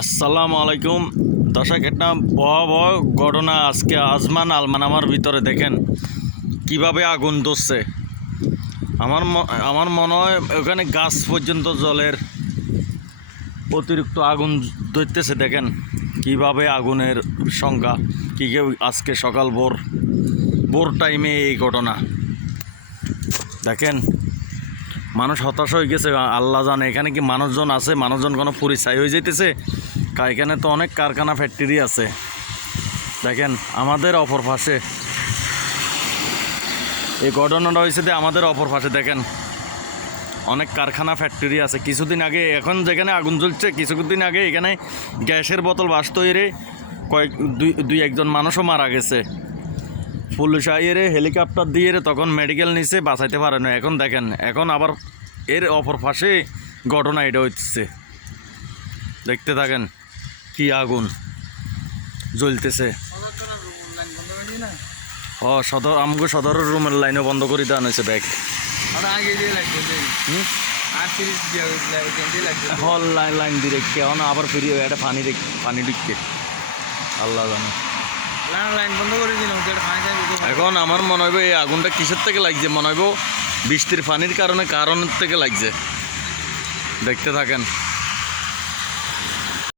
আসসালামু আলাইকুম দর্শক, একটা ভয়াবহ ঘটনা আজকে আজমান আলমানামার ভিতরে দেখেন কিভাবে আগুন ধরছে। আমার মনে হয় ওখানে গাছ পর্যন্ত জলের অতিরিক্ত আগুন ধরতেছে। দেখেন কিভাবে আগুনের সংখ্যা কী কেউ আজকে সকাল ভোর টাইমে এই ঘটনা দেখেন। মানুষ হতাশ হয়ে গেছে, আল্লাহ জানে এখানে কি মানুষজন আছে, মানুষজন কোনো পরিচয় হয়ে যেতেছে। এখানে তো অনেক কারখানা ফ্যাক্টরি আছে। দেখেন আমাদের অপর পাশে এই ঘটনাটা হয়েছে যে আমাদের অপর পাশে দেখেন অনেক কারখানা ফ্যাক্টরি আছে। কিছুদিন আগে এখন যেখানে আগুন জ্বলছে, কিছুদিন আগে এখানে গ্যাসের বোতল বাস্ট হয়ে দুই একজন মানুষও মারা গেছে। পুলিশ আইয়ে হেলিকপ্টার দিয়ে তখন মেডিকেল নিচে বাঁচাইতে পারে না। এখন দেখেন এখন আবার এর অপর পাশে ঘটনা এটা হচ্ছে। দেখতে থাকেন কি আগুন জ্বলতেছে। আমাকে সদরের রুমের লাইনও বন্ধ করে দেওয়া হয়েছে। ব্যাগ হল লাইন দিয়ে কেমন আবার ফিরিয়ে একটা পানি ঢুকছে আল্লাহ জানে। এখন আমার মনে হইব এই আগুনটা কিসের থেকে লাগছে, মনে হইব বৃষ্টির পানির কারণের থেকে লাগছে। দেখতে থাকেন।